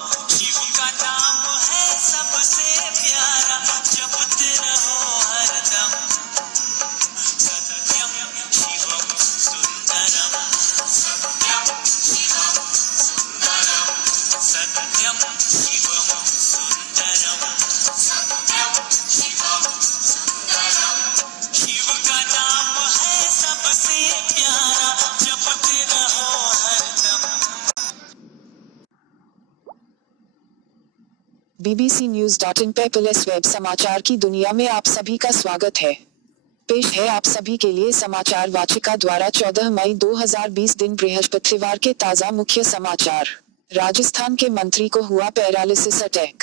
शिव का नाम है सबसे प्यारा, जपते रहो हरदम। सत्यम शिवम सुंदरम, सत्यम शिवम सुंदरम, सत्यम शिवम सुंदरम, सत्यम शिवम सुंदरम। शिव का नाम है सबसे प्यारा, जपते रहो हरदम। BBC News.in पे पुलिस वेब समाचार की दुनिया में आप सभी का स्वागत है। पेश है आप सभी के लिए समाचार वाचिका द्वारा 14 मई 2020 दिन बृहस्पतिवार के ताज़ा मुख्य समाचार। राजस्थान के मंत्री को हुआ पैरालिसिस अटैक।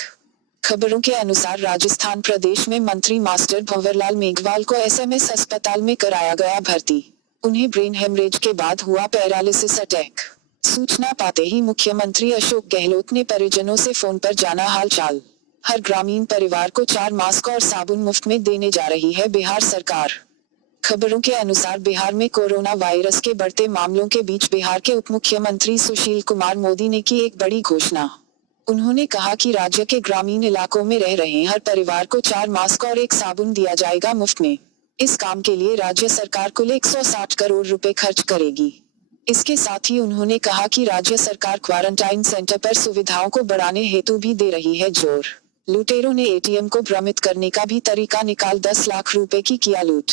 खबरों के अनुसार राजस्थान प्रदेश में मंत्री मास्टर भंवरलाल मेघवाल को SMS अस्पताल में कराया गया भर्ती। उन्हें ब्रेन हेमरेज के बाद हुआ पैरालिसिस अटैक। सूचना पाते ही मुख्यमंत्री अशोक गहलोत ने परिजनों से फोन पर जाना हालचाल। हर ग्रामीण परिवार को 4 मास्क और साबुन मुफ्त में देने जा रही है बिहार सरकार। खबरों के अनुसार बिहार में कोरोना वायरस के बढ़ते मामलों के बीच बिहार के उप मुख्यमंत्री सुशील कुमार मोदी ने की एक बड़ी घोषणा। उन्होंने कहा कि राज्य के ग्रामीण इलाकों में रह रहे हर परिवार को 4 मास्क और एक साबुन दिया जाएगा मुफ्त में। इस काम के लिए राज्य सरकार कुल 160 करोड़ रुपए खर्च करेगी। इसके साथ ही उन्होंने कहा कि राज्य सरकार क्वारंटाइन सेंटर पर सुविधाओं को बढ़ाने हेतु भी दे रही है जोर। लुटेरों ने ATM को भ्रमित करने का भी तरीका निकाल 10 लाख रुपए की किया लूट।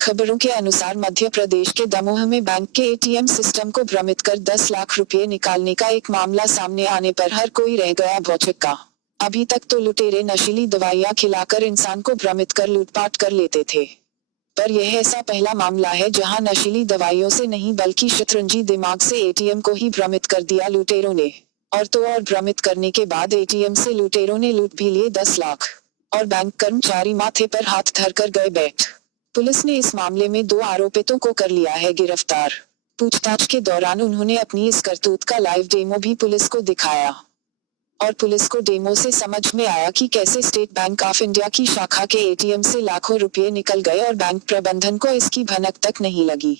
खबरों के अनुसार मध्य प्रदेश के दमोह में बैंक के ATM सिस्टम को भ्रमित कर 10 लाख रुपए निकालने का एक मामला सामने आने पर हर कोई रह गया भौचक्का। अभी तक तो लुटेरे नशीली दवाइयां खिलाकर इंसान को भ्रमित कर लूटपाट कर लेते थे, पर यह ऐसा पहला मामला है जहां नशीली दवाइयों से नहीं बल्कि शतरंजी दिमाग से ATM को ही भ्रमित कर दिया लुटेरों ने। और तो और भ्रमित करने के बाद ATM से लुटेरों ने लूट भी लिए 10 लाख। और बैंक कर्मचारी माथे पर हाथ धरकर गए बैठ। पुलिस ने इस मामले में 2 आरोपितों को कर लिया है गिरफ्तार। पूछताछ के दौरान उन्होंने अपनी इस करतूत का लाइव डेमो भी पुलिस को दिखाया। और पुलिस को डेमो से समझ में आया कि कैसे स्टेट बैंक ऑफ इंडिया की शाखा के ATM से लाखों रुपए निकल गए और बैंक प्रबंधन को इसकी भनक तक नहीं लगी।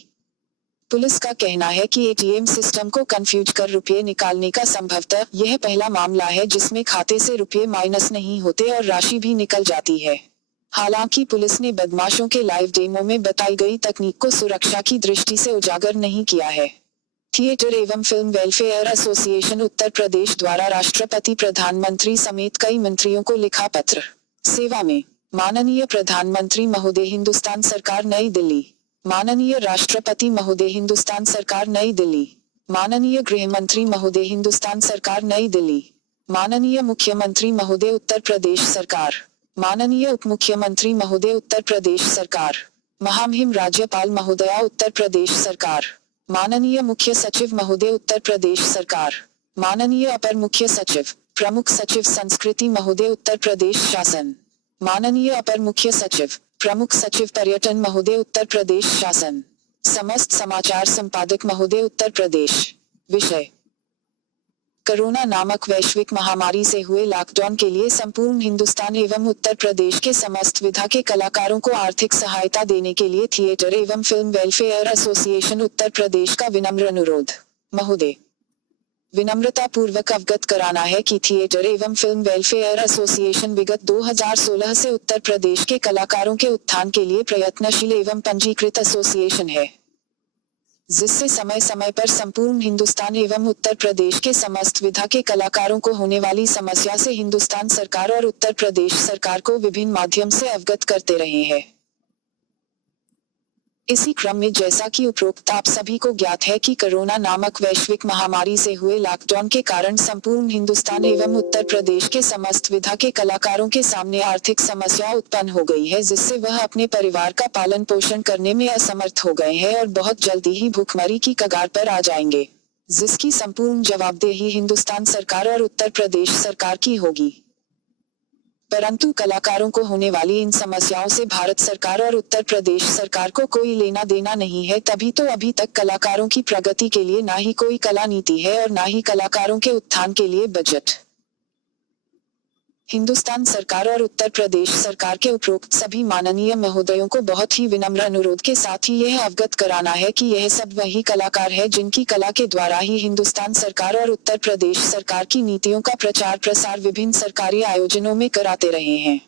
पुलिस का कहना है कि ATM सिस्टम को कंफ्यूज कर रुपए निकालने का संभवतः यह पहला मामला है जिसमें खाते से रुपए माइनस नहीं होते और राशि भी निकल जाती है। हालांकि पुलिस ने बदमाशों के लाइव डेमो में बताई गई तकनीक को सुरक्षा की दृष्टि से उजागर नहीं किया है। थिएटर एवं फिल्म वेलफेयर एसोसिएशन उत्तर प्रदेश द्वारा राष्ट्रपति प्रधानमंत्री समेत कई मंत्रियों को लिखा पत्र। सेवा में माननीय प्रधानमंत्री महोदय, हिंदुस्तान सरकार, नई दिल्ली। माननीय राष्ट्रपति महोदय, हिंदुस्तान सरकार, नई दिल्ली। माननीय गृह मंत्री महोदय, हिंदुस्तान सरकार, नई दिल्ली। माननीय मुख्यमंत्री महोदय, उत्तर प्रदेश सरकार। माननीय उप मुख्यमंत्री महोदय, उत्तर प्रदेश सरकार। महामहिम राज्यपाल महोदया, उत्तर प्रदेश सरकार। माननीय मुख्य सचिव महोदय, उत्तर प्रदेश सरकार। माननीय अपर मुख्य सचिव, प्रमुख सचिव संस्कृति महोदय, उत्तर प्रदेश शासन। माननीय अपर मुख्य सचिव, प्रमुख सचिव पर्यटन महोदय, उत्तर प्रदेश शासन। समस्त समाचार संपादक महोदय, उत्तर प्रदेश। विषय: कोरोना नामक वैश्विक महामारी से हुए लॉकडाउन के लिए संपूर्ण हिंदुस्तान एवं उत्तर प्रदेश के समस्त विधा के कलाकारों को आर्थिक सहायता देने के लिए थिएटर एवं फिल्म वेलफेयर एसोसिएशन उत्तर प्रदेश का विनम्र अनुरोध। महोदय, विनम्रता पूर्वक अवगत कराना है कि थिएटर एवं फिल्म वेलफेयर एसोसिएशन विगत 2016 से उत्तर प्रदेश के कलाकारों के उत्थान के लिए प्रयत्नशील एवं पंजीकृत एसोसिएशन है, जिससे समय समय पर संपूर्ण हिंदुस्तान एवं उत्तर प्रदेश के समस्त विधा के कलाकारों को होने वाली समस्या से हिंदुस्तान सरकार और उत्तर प्रदेश सरकार को विभिन्न माध्यम से अवगत करते रहे हैं। इसी क्रम में जैसा कि उपरोक्त आप सभी को ज्ञात है कि कोरोना नामक वैश्विक महामारी से हुए लॉकडाउन के कारण संपूर्ण हिंदुस्तान एवं उत्तर प्रदेश के समस्त विधा के कलाकारों के सामने आर्थिक समस्या उत्पन्न हो गई है, जिससे वह अपने परिवार का पालन पोषण करने में असमर्थ हो गए हैं और बहुत जल्दी ही भूखमरी की कगार पर आ जाएंगे, जिसकी संपूर्ण जवाबदेही हिंदुस्तान सरकार और उत्तर प्रदेश सरकार की होगी। परंतु कलाकारों को होने वाली इन समस्याओं से भारत सरकार और उत्तर प्रदेश सरकार को कोई लेना देना नहीं है, तभी तो अभी तक कलाकारों की प्रगति के लिए ना ही कोई कला नीति है और ना ही कलाकारों के उत्थान के लिए बजट हिंदुस्तान सरकार और उत्तर प्रदेश सरकार के उपरोक्त सभी माननीय महोदयों को बहुत ही विनम्र अनुरोध के साथ ही यह अवगत कराना है कि यह सब वही कलाकार है जिनकी कला के द्वारा ही हिंदुस्तान सरकार और उत्तर प्रदेश सरकार की नीतियों का प्रचार प्रसार विभिन्न सरकारी आयोजनों में कराते रहे हैं।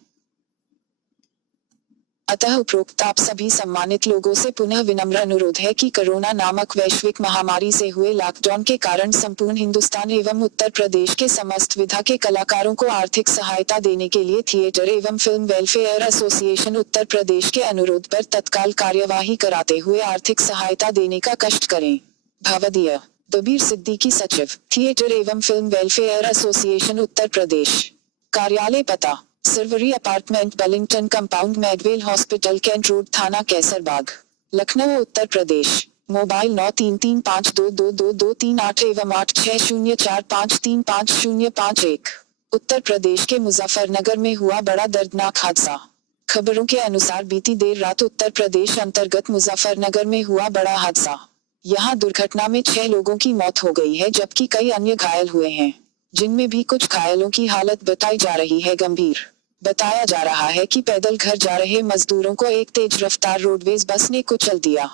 अतः उपरोक्त आप सभी सम्मानित लोगों से पुनः विनम्र अनुरोध है कि कोरोना नामक वैश्विक महामारी से हुए लॉकडाउन के कारण संपूर्ण हिंदुस्तान एवं उत्तर प्रदेश के समस्त विधा के कलाकारों को आर्थिक सहायता देने के लिए थिएटर एवं फिल्म वेलफेयर एसोसिएशन उत्तर प्रदेश के अनुरोध पर तत्काल कार्यवाही कराते हुए आर्थिक सहायता देने का कष्ट करें। भवदीय दबीर सिद्दीकी, सचिव, थिएटर एवं film welfare association Uttar Pradesh. कार्यालय पता Sarvari apartment, Burlington compound, Medwell hospital, Cantt road, थाना कैसरबाग, लखनऊ, उत्तर प्रदेश। मोबाइल 9335222238 एवं 8604535051। उत्तर प्रदेश के मुजफ्फरनगर में हुआ बड़ा दर्दनाक हादसा। खबरों के अनुसार बीती देर रात उत्तर प्रदेश अंतर्गत मुजफ्फरनगर में हुआ बड़ा हादसा। यहां दुर्घटना में 6 लोगों की मौत हो गई है जबकि कई अन्य घायल हुए हैं, जिनमें भी कुछ घायलों की हालत बताई जा रही है गंभीर। बताया जा रहा है कि पैदल घर जा रहे मजदूरों को एक तेज रफ्तार रोडवेज बस ने कुचल दिया।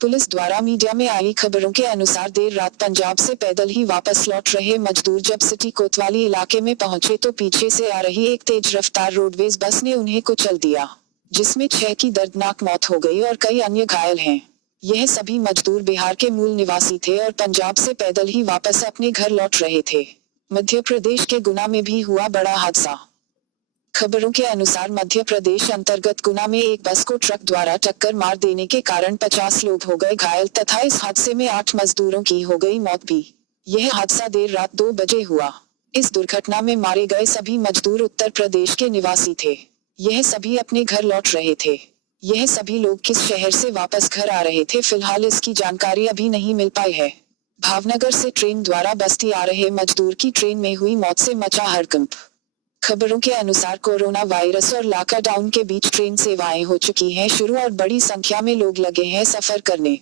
पुलिस द्वारा मीडिया में आई खबरों के अनुसार देर रात पंजाब से पैदल ही वापस लौट रहे मजदूर जब सिटी कोतवाली इलाके में पहुंचे तो पीछे से आ रही एक तेज रफ्तार रोडवेज बस ने उन्हें कुचल दिया, जिसमें 6 की दर्दनाक मौत हो गई और कई अन्य घायल हैं। यह सभी मजदूर बिहार के मूल निवासी थे और पंजाब से पैदल ही वापस अपने घर लौट रहे थे। मध्य प्रदेश के गुना में भी हुआ बड़ा हादसा। खबरों के अनुसार मध्य प्रदेश अंतर्गत गुना में एक बस को ट्रक द्वारा टक्कर मार देने के कारण 50 लोग हो गए घायल तथा इस हादसे में 8 मजदूरों की हो गई मौत भी। यह हादसा देर रात 2 बजे हुआ। इस दुर्घटना में मारे गए सभी मजदूर उत्तर प्रदेश के निवासी थे। यह सभी अपने घर लौट रहे थे। यह सभी लोग किस शहर से वापस घर आ रहे थे, फिलहाल इसकी जानकारी अभी नहीं मिल पाई है। भावनगर से ट्रेन द्वारा बस्ती आ रहे मजदूर की ट्रेन में हुई मौत से मचा हड़कंप। खबरों के अनुसार कोरोना वायरस और लॉकडाउन के बीच ट्रेन सेवाएं हो चुकी हैं शुरू और बड़ी संख्या में लोग लगे हैं सफर करने।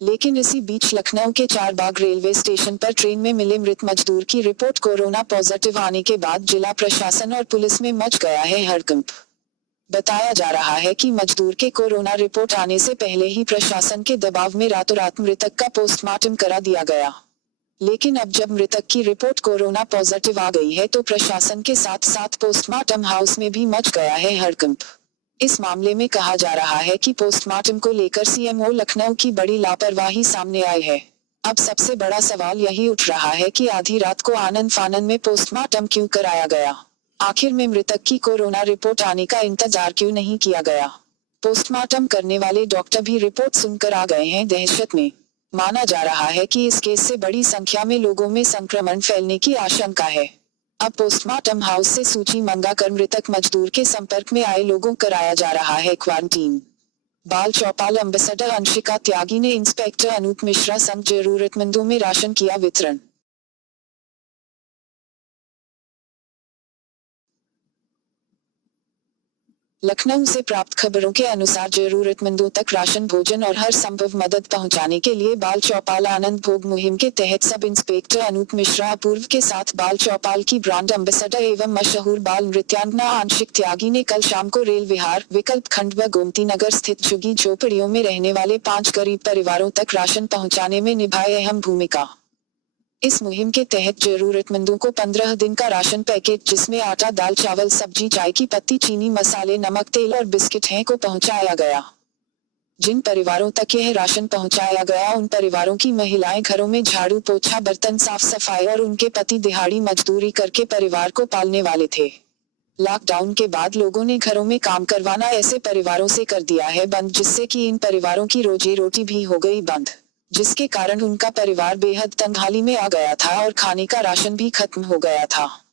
लेकिन इसी बीच लखनऊ के चारबाग रेलवे स्टेशन पर ट्रेन में मिले मृत मजदूर की रिपोर्ट कोरोना पॉजिटिव आने के बाद जिला प्रशासन और पुलिस में मच गया है हड़कंप। बताया जा रहा है कि मजदूर के कोरोना रिपोर्ट आने से पहले ही प्रशासन के दबाव में रातों रात मृतक का पोस्टमार्टम करा दिया गया। लेकिन अब जब मृतक की रिपोर्ट कोरोना पॉजिटिव आ गई है तो प्रशासन के साथ साथ पोस्टमार्टम हाउस में भी मच गया है हड़कंप। इस मामले में कहा जा रहा है कि पोस्टमार्टम को लेकर सीएमओ लखनऊ की बड़ी लापरवाही सामने आई है। अब सबसे बड़ा सवाल यही उठ रहा है कि आधी रात को आनन फानन में पोस्टमार्टम क्यों कराया गया। आखिर में मृतक की कोरोना रिपोर्ट आने का इंतजार क्यों नहीं किया गया। पोस्टमार्टम करने वाले डॉक्टर भी रिपोर्ट सुनकर आ गए हैं दहशत में। माना जा रहा है कि इस केस से बड़ी संख्या में लोगों में संक्रमण फैलने की आशंका है। अब पोस्टमार्टम हाउस से सूची मंगाकर मृतक मजदूर के संपर्क में आए लोगों कराया जा रहा है क्वारंटीन। बाल चौपाल अम्बेसडर अंशिका त्यागी ने इंस्पेक्टर अनूप मिश्रा संग जरूरतमंदों में राशन किया वितरण। लखनऊ से प्राप्त खबरों के अनुसार जरूरतमंदों तक राशन, भोजन और हर संभव मदद पहुंचाने के लिए बाल चौपाल आनंद भोग मुहिम के तहत सब इंस्पेक्टर अनूप मिश्रा अपूर्व के साथ बाल चौपाल की ब्रांड एम्बेसडर एवं मशहूर बाल नृत्यांगना आंशिक त्यागी ने कल शाम को रेल विहार, विकल्प खंड व गोमती नगर स्थित झुग्गी झोपड़ियों में रहने वाले 5 गरीब परिवारों तक राशन पहुँचाने में निभाई अहम भूमिका। इस मुहिम के तहत जरूरतमंदों को 15 दिन का राशन पैकेट जिसमें आटा, दाल, चावल, सब्जी, चाय की पत्ती, चीनी, मसाले, नमक, तेल और बिस्किट हैं को पहुंचाया गया। जिन परिवारों तक यह राशन पहुंचाया गया उन परिवारों की महिलाएं घरों में झाड़ू पोछा, बर्तन साफ सफाई और उनके पति दिहाड़ी मजदूरी करके परिवार को पालने वाले थे। लॉकडाउन के बाद लोगों ने घरों में काम करवाना ऐसे परिवारों से कर दिया है बंद, जिससे कि इन परिवारों की रोजी रोटी भी हो गई बंद, जिसके कारण उनका परिवार बेहद तंगहाली में आ गया था और खाने का राशन भी खत्म हो गया था।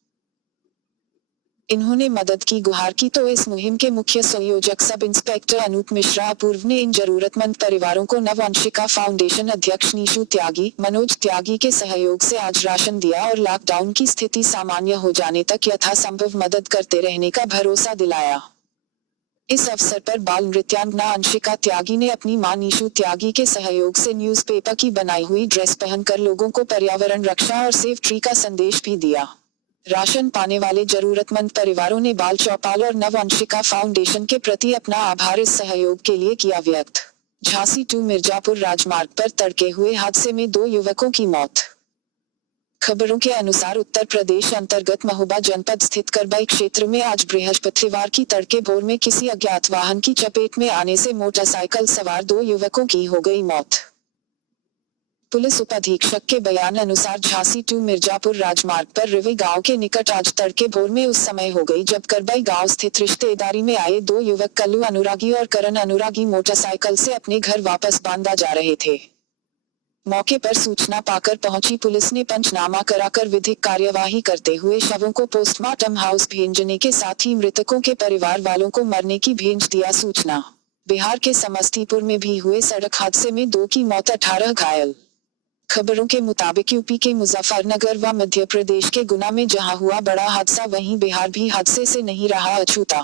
इन्होंने मदद की गुहार की तो इस मुहिम के मुख्य संयोजक सब इंस्पेक्टर अनूप मिश्रा अपूर्व ने इन जरूरतमंद परिवारों को नववंशिका फाउंडेशन अध्यक्ष नीशू त्यागी, मनोज त्यागी के सहयोग से आज राशन दिया और लॉकडाउन की स्थिति सामान्य हो जाने तक यथासंभव मदद करते रहने का भरोसा दिलाया। इस अवसर पर बाल नृत्यांगना अंशिका त्यागी ने अपनी मां नीशू त्यागी के सहयोग से न्यूज़पेपर की बनाई हुई ड्रेस पहनकर लोगों को पर्यावरण रक्षा और सेफ ट्री का संदेश भी दिया। राशन पाने वाले जरूरतमंद परिवारों ने बाल चौपाल और नववंशिका फाउंडेशन के प्रति अपना आभार इस सहयोग के लिए किया व्यक्त। झांसी टू मिर्जापुर राजमार्ग पर तड़के हुए हादसे में 2 युवकों की मौत। खबरों के अनुसार उत्तर प्रदेश अंतर्गत महोबा जनपद स्थित करबई क्षेत्र में आज बृहस्पतिवार की तड़के भोर में किसी अज्ञात वाहन की चपेट में आने से मोटरसाइकिल सवार 2 युवकों की हो गई मौत। पुलिस उप अधीक्षक के बयान अनुसार झांसी टू मिर्जापुर राजमार्ग पर रिवी गांव के निकट आज तड़के भोर में उस समय हो गई जब करबई गांव स्थित रिश्तेदारी में आए 2 युवक कल्लू अनुरागी और करण अनुरागी मोटरसाइकिल से अपने घर वापस बांदा जा रहे थे। मौके पर सूचना पाकर पहुंची पुलिस ने पंचनामा कराकर विधिक कार्यवाही करते हुए शवों को पोस्टमार्टम हाउस भेजने के साथ ही मृतकों के परिवार वालों को मरने की भेज दिया सूचना। बिहार के समस्तीपुर में भी हुए सड़क हादसे में 2 की मौत 18 घायल। खबरों के मुताबिक यूपी के मुजफ्फरनगर व मध्य प्रदेश के गुना में जहां हुआ बड़ा हादसा वहीं बिहार भी हादसे से नहीं रहा अछूता।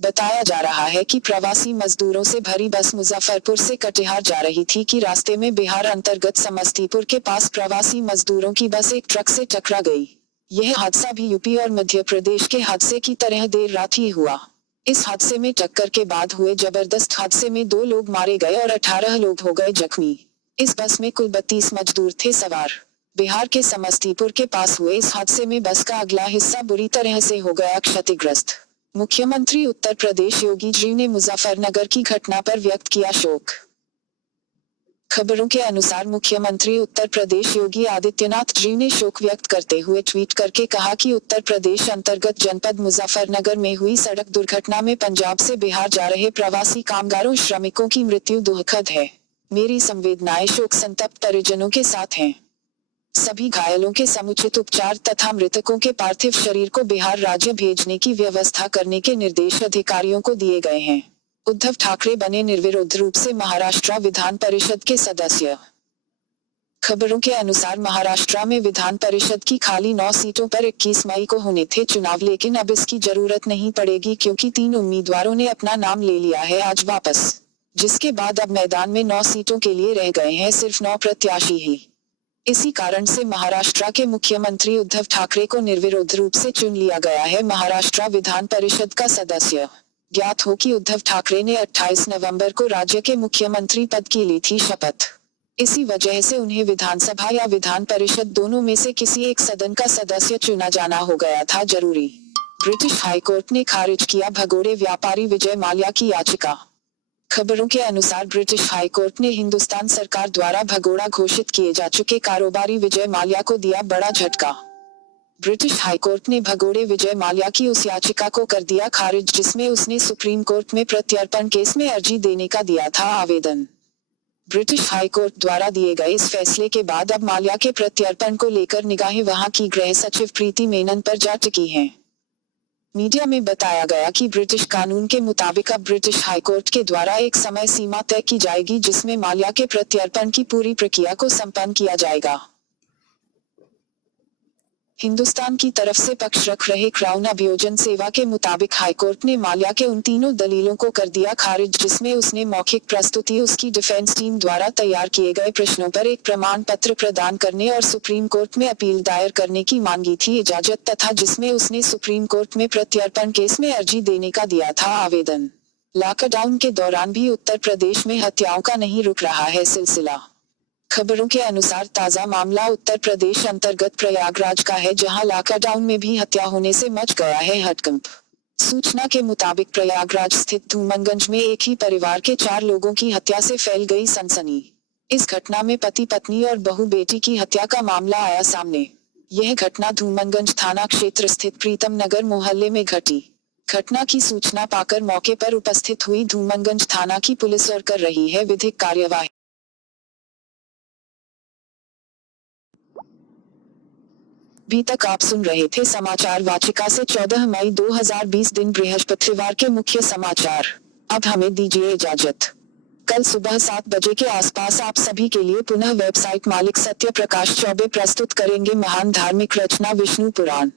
बताया जा रहा है कि प्रवासी मजदूरों से भरी बस मुजफ्फरपुर से कटिहार जा रही थी कि रास्ते में बिहार अंतर्गत समस्तीपुर के पास प्रवासी मजदूरों की बस एक ट्रक से टकरा गई। यह हादसा भी यूपी और मध्य प्रदेश के हादसे की तरह देर रात ही हुआ। इस हादसे में टक्कर के बाद हुए जबरदस्त हादसे में 2 लोग मारे गए और 18 लोग हो गए जख्मी। इस बस में कुल 32 मजदूर थे सवार। बिहार के समस्तीपुर के पास हुए इस हादसे में बस का अगला हिस्सा बुरी तरह से हो गया क्षतिग्रस्त। मुख्यमंत्री उत्तर प्रदेश योगी जी ने मुजफ्फरनगर की घटना पर व्यक्त किया शोक। खबरों के अनुसार मुख्यमंत्री उत्तर प्रदेश योगी आदित्यनाथ जी ने शोक व्यक्त करते हुए ट्वीट करके कहा कि उत्तर प्रदेश अंतर्गत जनपद मुजफ्फरनगर में हुई सड़क दुर्घटना में पंजाब से बिहार जा रहे प्रवासी कामगारों श्रमिकों की मृत्यु दुखद है। मेरी संवेदनाएं शोक संतप्त परिजनों के साथ हैं। सभी घायलों के समुचित उपचार तथा मृतकों के पार्थिव शरीर को बिहार राज्य भेजने की व्यवस्था करने के निर्देश अधिकारियों को दिए गए हैं। उद्धव ठाकरे बने निर्विरोध रूप से महाराष्ट्र विधान परिषद के सदस्य। खबरों के अनुसार महाराष्ट्र में विधान परिषद की खाली 9 सीटों पर 21 मई को होने थे चुनाव, लेकिन अब इसकी जरूरत नहीं पड़ेगी क्योंकि 3 उम्मीदवारों ने अपना नाम ले लिया है आज वापस, जिसके बाद अब मैदान में 9 सीटों के लिए रह गए हैं सिर्फ 9 प्रत्याशी ही। इसी कारण से महाराष्ट्र के मुख्यमंत्री उद्धव ठाकरे को निर्विरोध रूप से चुन लिया गया है महाराष्ट्र विधान परिषद का सदस्य। ज्ञात हो कि उद्धव ठाकरे ने 28 नवंबर को राज्य के मुख्यमंत्री पद की ली थी शपथ। इसी वजह से उन्हें विधानसभा या विधान परिषद दोनों में से किसी एक सदन का सदस्य चुना जाना हो गया था जरूरी। ब्रिटिश हाईकोर्ट ने खारिज किया भगोड़े व्यापारी विजय माल्या की याचिका। खबरों के अनुसार ब्रिटिश हाईकोर्ट ने हिंदुस्तान सरकार द्वारा भगोड़ा घोषित किए जा चुके कारोबारी विजय माल्या को दिया बड़ा झटका। ब्रिटिश हाईकोर्ट ने भगोड़े विजय माल्या की उस याचिका को कर दिया खारिज जिसमें उसने सुप्रीम कोर्ट में प्रत्यर्पण केस में अर्जी देने का दिया था आवेदन। ब्रिटिश हाईकोर्ट द्वारा दिए गए इस फैसले के बाद अब माल्या के प्रत्यर्पण को लेकर निगाहें वहां की गृह सचिव प्रीति मेनन पर जा टिकी हैं। मीडिया में बताया गया कि ब्रिटिश कानून के मुताबिक अब ब्रिटिश हाईकोर्ट के द्वारा एक समय सीमा तय की जाएगी जिसमें माल्या के प्रत्यर्पण की पूरी प्रक्रिया को संपन्न किया जाएगा। हिंदुस्तान की तरफ से पक्ष रख रहे क्राउन अभियोजन सेवा के मुताबिक हाईकोर्ट ने माल्या के उन तीनों दलीलों को कर दिया खारिज जिसमें उसने मौखिक प्रस्तुति उसकी डिफेंस टीम द्वारा तैयार किए गए प्रश्नों पर एक प्रमाण पत्र प्रदान करने और सुप्रीम कोर्ट में अपील दायर करने की मांगी थी इजाजत तथा जिसमें उसने सुप्रीम कोर्ट में प्रत्यर्पण केस में अर्जी देने का दिया था आवेदन। लॉकडाउन के दौरान भी उत्तर प्रदेश में हत्याओं का नहीं रुक रहा है सिलसिला। खबरों के अनुसार ताजा मामला उत्तर प्रदेश अंतर्गत प्रयागराज का है जहां लॉकडाउन में भी हत्या होने से मच गया है हड़कंप। सूचना के मुताबिक प्रयागराज स्थित धूमनगंज में एक ही परिवार के 4 लोगों की हत्या से फैल गई सनसनी। इस घटना में पति पत्नी और बहू बेटी की हत्या का मामला आया सामने। यह घटना धूमनगंज थाना क्षेत्र स्थित प्रीतम नगर मोहल्ले में घटी। घटना की सूचना पाकर मौके पर उपस्थित हुई धूमनगंज थाना की पुलिस और कर रही है विधिक कार्यवाही। अभी तक आप सुन रहे थे समाचार वाचिका से 14 मई 2020 दिन बृहस्पतिवार के मुख्य समाचार। अब हमें दीजिए इजाजत। कल सुबह 7 बजे के आसपास आप सभी के लिए पुनः वेबसाइट मालिक सत्य प्रकाश चौबे प्रस्तुत करेंगे महान धार्मिक रचना विष्णु पुराण।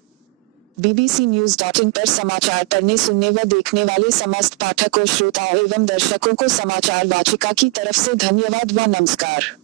bbcnews.in पर समाचार पढ़ने सुनने व देखने वाले समस्त पाठकों श्रोताओं एवं दर्शकों को समाचार वाचिका की तरफ से धन्यवाद व नमस्कार।